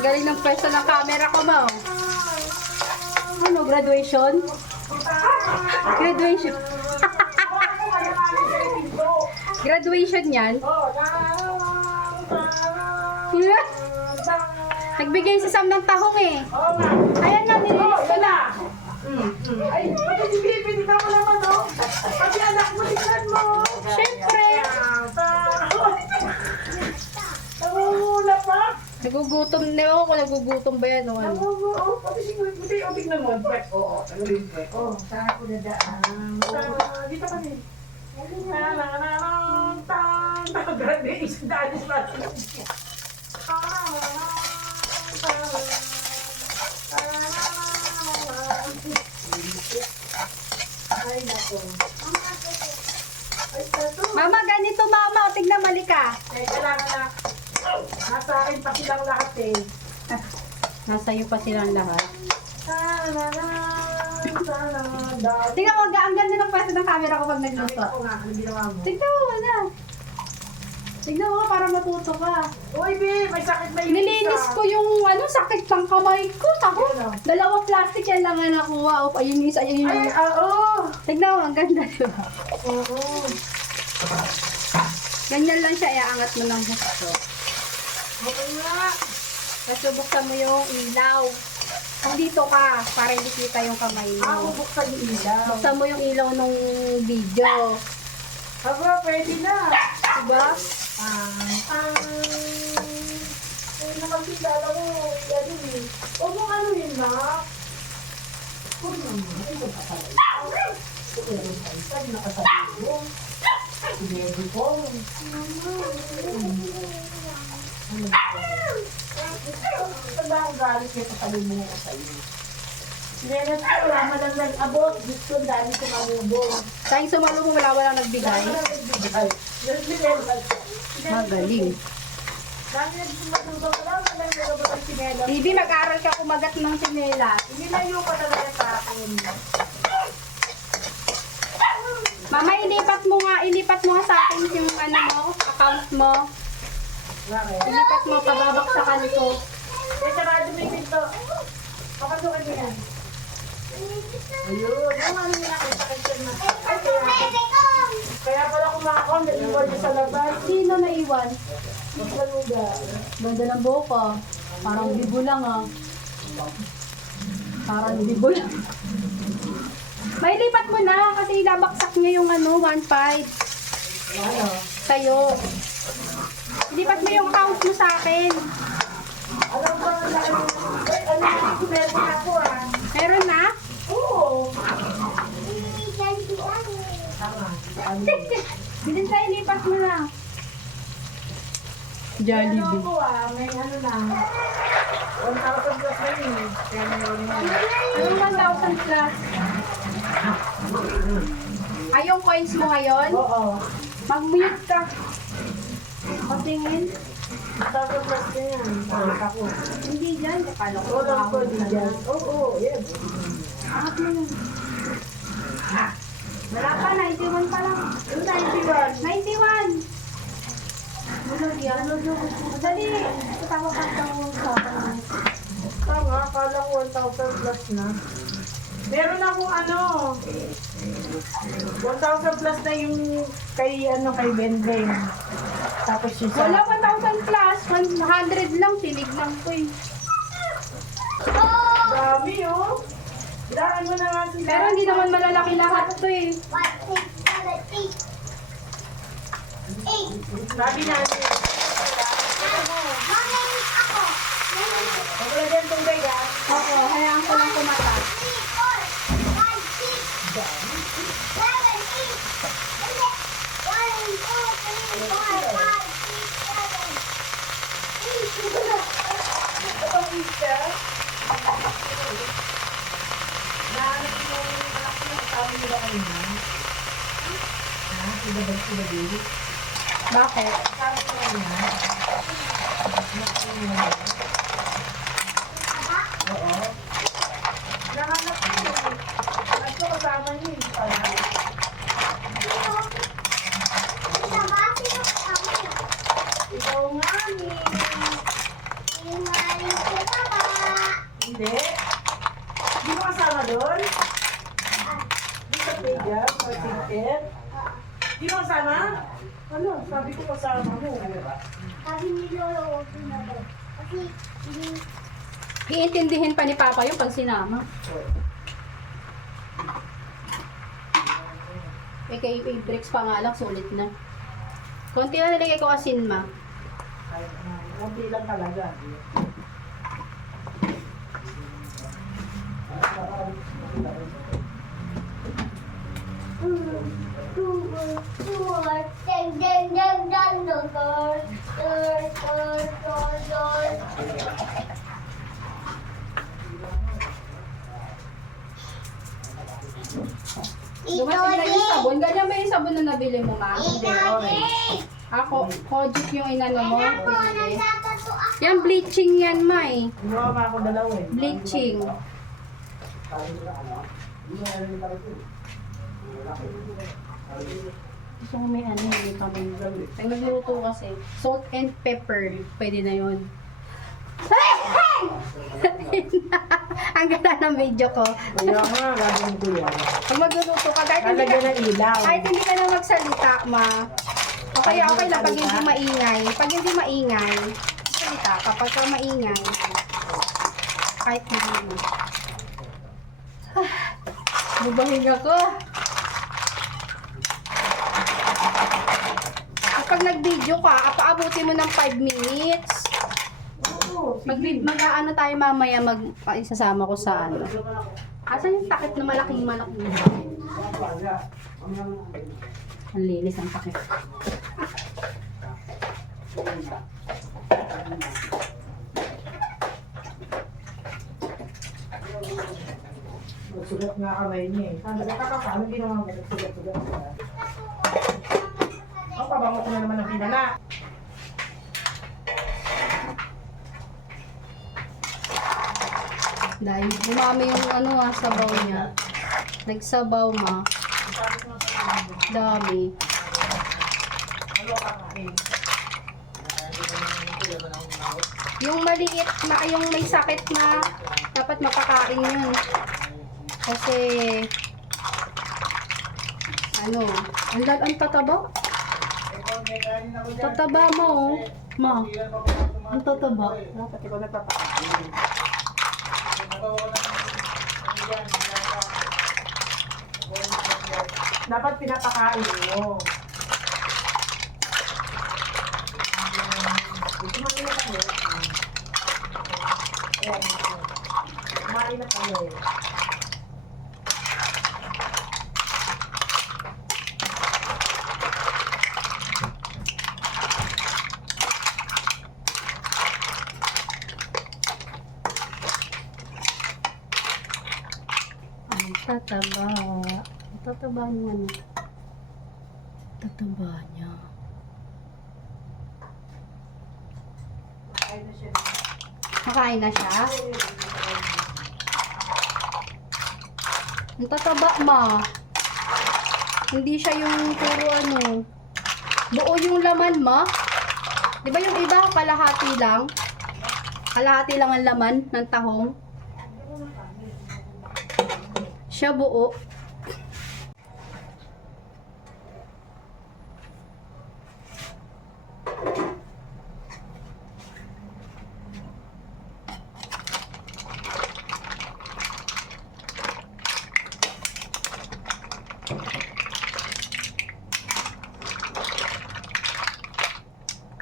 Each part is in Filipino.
Galing ng pwesto ng camera ko mo. Ano, graduation? Graduation. Graduation yan? Nagbigay si Sam ng tahong eh. Ayan na, nililis ko na. Ay, pati si Bibi, ikaw naman, no? Pati anak mo, tignan mo. Siyempre. Nangungula pa? Nagugutom na ako kung nagugutom ba yan o ano. Nangungula. Pati si Bibi, o tignan mo. Oo, tagal yung pwet. Oo, saan ako dadaan? Dito ka din. Grabe, isang daan is natin. Ay, nako. Mama, ganito mama. O, tignan mali ka. Ay, kailangan na. Nasa akin pa silang lahat eh. Nasa iyo pa silang lahat. Dati. Tingnan mo, ang ganda ng pwesto ng camera ko pag nagluto. Ako nga, ano ginawa mo? Tignan mo na. Tignan mo para matuto ka. Uy, Bi, may sakit na yung Nilinis ko yung sakit ng kamay ko. Tako. Ano? Dalawang plastic yan lang na nakuha. O, ayun yung ayun Ay, yung. oo. Tignan mo, ang ganda diba? Oo. Ganyan lang siya, iaangat mo ng gusto. Okay nga. Tapos buksan mo yung ilaw. Dito ka, para hindi kita yung kamay Ako mo. buksan yung ilaw. Buksan mo yung ilaw nung video. Aba, pwede na. Diba? Ay, naman kilala mo. Ano eh. Huwag mong ano yun, ma. Huwag naman. Ay, nakasalay. Pero sa isa, nakasalay mo. Sinedi ko. Pag ako galit niya, pasalay mo ko sa iyo. Sinelas ko, wala lang abot. Gusto, dami ko mamubong. Tayong sumalubong, wala nagbigay. Magaling. Dami nagsumatulog ko lang, walang nagabot ang sinelas. Bibi, mag-aral ka kumagat ng sinela. Hindi na yung talaga sa akin. Mama, ilipat mo nga sa akin yung account mo. Bakit? Ilipat mo, pababaksakan ko. Eh, sarado mo yung pinto. Pakasukan mo yan. Ayun, yung ano niya, kita ka na. Ay, kaya pala kumakon, nag-iwan niya sa labas. Sino naiwan? Magsaluga. Ganda ng buhok ko. Parang bibo lang ah. Parang bibo lang. May lipat mo na kasi ilabaksak niya yung 1.5 Ano? sa'yo. Ilipat mo yung account mo sa akin. Alam ba ang lalo? Ay, ano yung kumero na ako ah. Meron na? Oo. Tama. Ano? Bilhin tayo, lipat mo na. Ano Jollibee. ako ah, may ano na. 1,000 plus na yun eh. Kaya meron na. Anong 1,000 plus? Ay, yung coins mo ngayon? Oo. Mag-mute ka. Patingin. 1,000 plus na yan. Ako. Hindi dyan. Akala ko. Walang ko dyan. Oo, yes. Angat mo yun. Wala pa, 91 pa lang. Yung 91. 91! Mulog yan. Dali. Tama ka sa Tama, akala ko 1,000 plus na. Meron akong ano, 1,000 plus na yung kay Benbeng. Tapos yung sa... Wala 1,000 plus. 100 lang. Tinignan ko eh. Dami oh. Daan mo na nga sila. Pero hindi naman malalaki lahat to eh. Sabi na niya. Wala din itong gaya. Oo, hayaan ko lang kumata. Ito isa. Naanap yung anak ko yung sabi nila kanina. Sila ba sila din? Bakit? Sabi ko niya. Oo. Nahanap ko yun. At ko kasama niyo yun pala. Ikaw nga ni. Hindi. Di mo kasama doon? Di sa playground, sa ticket? Di mo kasama? Ano? Sabi ko kasama mo. Sabi ni Lolo, huwag na daw. Kasi, hindi, Iintindihin pa ni Papa yung pag sinama. Eh, kay bricks pa nga lang, sulit na. Konti na nilagay ko asin, ma. Kahit konti lang talaga. dang, dang, dang, dang, dang, dang, dang, dang, dang, dang. Dumating na yung sabon. Ganyan ba yung sabon na nabili mo, ma? Ako, Kojic yung inano mo. Pinili. Yan, bleaching yan, ma eh. Ginawa pa ako dalawa eh. Bleaching. Gusto ko may ano, may pamanggang. Pag nagluto kasi, salt and pepper, pwede na yun. Ang ganda ng video ko. Kaya nga, gagawin ko yan. Pag magluluto ka, Lalagyan ng ilaw. kahit hindi ka na magsalita, ma. O kaya okay lang pag hindi maingay. Pag hindi maingay, salita. Kapag ka maingay, kahit hindi. Bubahin ako. Kapag nag-video ka, apaabuti mo ng 5 minutes. Mag-ano tayo mamaya, isasama ko sa ano. Asan yung takip na malaking? Ang linis ang takip. Sugat nga kamay niya eh. Sabi ko, kakakano ginawa mo? Sugat-sugat ka. Ang pabango ko na naman ng pinala. Dahil dumami yung ano sabaw niya. Nagsabaw, ma. Dami. Yung maliit na, yung may sakit na, dapat mapakain yun. Kasi, ano, ang tataba. Tataba mo, oh. Ma. Ang tataba. Dapat ikaw nagpapakain. Dapat pinapakain mo. Kumain na kami. Ayan. Kumain na kami. Ang tataba. Ang tataba niya, ano? Tataba niya. Kumain na siya. Makain na siya? Ang tataba, ma. Hindi siya yung puro ano. Buo yung laman, ma. Di ba yung iba, kalahati lang? Kalahati lang ang laman ng tahong. Siya buo.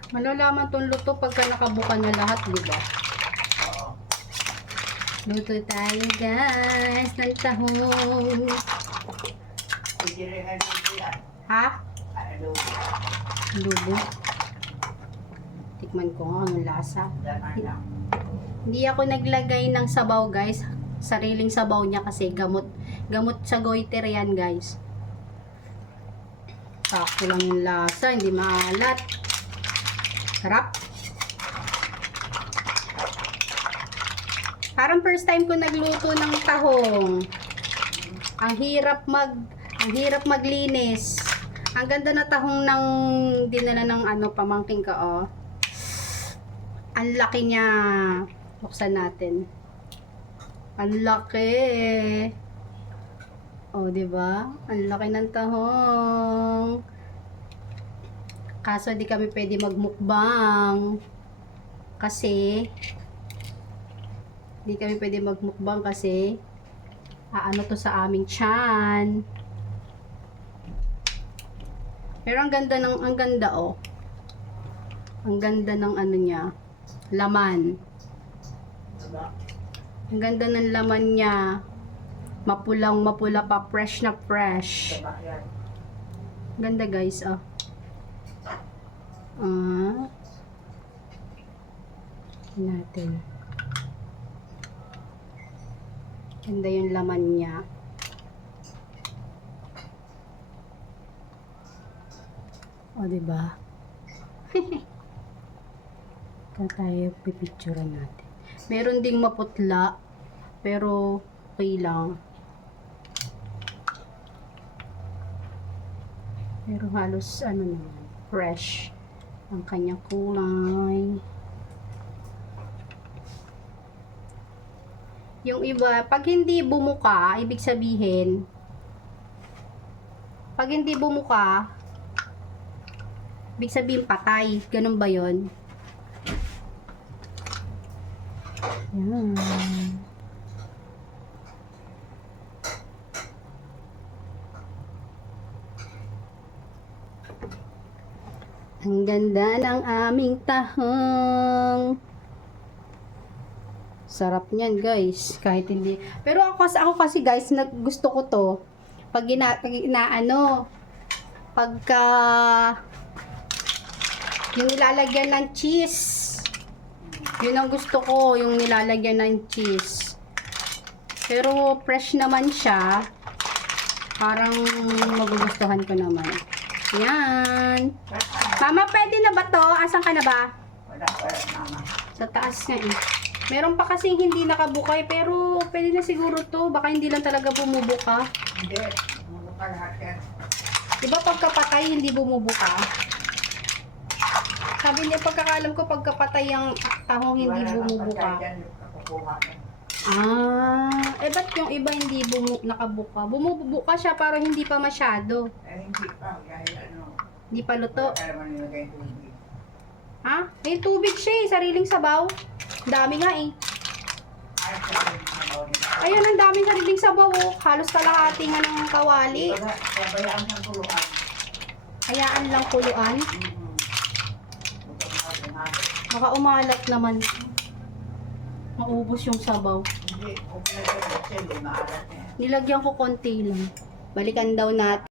Malalaman tong luto pagka nakabuka na lahat, di ba? Luto tayo, guys, ng tahong. Ha? Lubo. Tikman ko nga ang lasa. Hindi ako naglagay ng sabaw, guys. Sariling sabaw niya kasi gamot. Gamot sa goiter yan, guys. Sakto lang yung lasa, hindi maalat. Sarap. Parang first time ko nagluto ng tahong. Ang hirap maglinis. Ang ganda na tahong ng dinala ng ano pamangking ka, oh. Ang laki niya. Buksan natin. Ang laki. Oh, di ba? Ang laki ng tahong. Kaso di kami pwede magmukbang. Kasi ano to sa aming tiyan. Pero ang ganda oh. Ang ganda ng ano niya, laman. Diba? Ang ganda ng laman niya. Mapulang mapula pa, fresh na fresh. Diba yan? Ganda guys, oh. Natin. Ganda yung laman niya. O, diba? Kaya tayo pipicturean natin. Meron ding maputla, pero okay lang. Pero halos ano naman, fresh ang kanyang kulay. Yung iba, pag hindi bumuka, ibig sabihin, patay. Ganun ba yun? Yan. Ang ganda ng aming tahong. Sarap niyan, guys. Kahit hindi. Pero ako kasi guys, gusto ko to. Pag pagka yung nilalagyan ng cheese. Yun ang gusto ko, yung nilalagyan ng cheese. Pero fresh naman siya. Parang magugustuhan ko naman. Yan. Mama, pwede na ba to? Asan ka na ba? Wala, mama. Sa taas nga eh. Meron pa kasi hindi nakabukay, pero pwede na siguro to. Baka hindi lang talaga bumubuka. Hindi. Bumubuka lahat yan. Diba pagkapatay, hindi bumubuka? Sabi niya, pagkakalam ko, pagkapatay ang tahong hindi Wala bumubuka. nang patay dyan, nakukuha yan. Ba't yung iba hindi nakabuka? Bumubuka siya, pero hindi pa masyado. Hindi pa. Dahil Hindi pa luto. wala naman nilagay yung tubig. Ha? May tubig siya eh, sariling sabaw. Ang dami nga eh. Ay, sabi ng mga bawal nila. Ayun, ang daming sariling sabaw oh. Halos kalahati nga ng kawali. Pabayaan ng tuluan. Hayaan lang kuluan. Baka umalat naman. Maubos yung sabaw. Hindi, kung pinagay ng silo, maalat niya. Nilagyan ko konti lang. Balikan daw natin.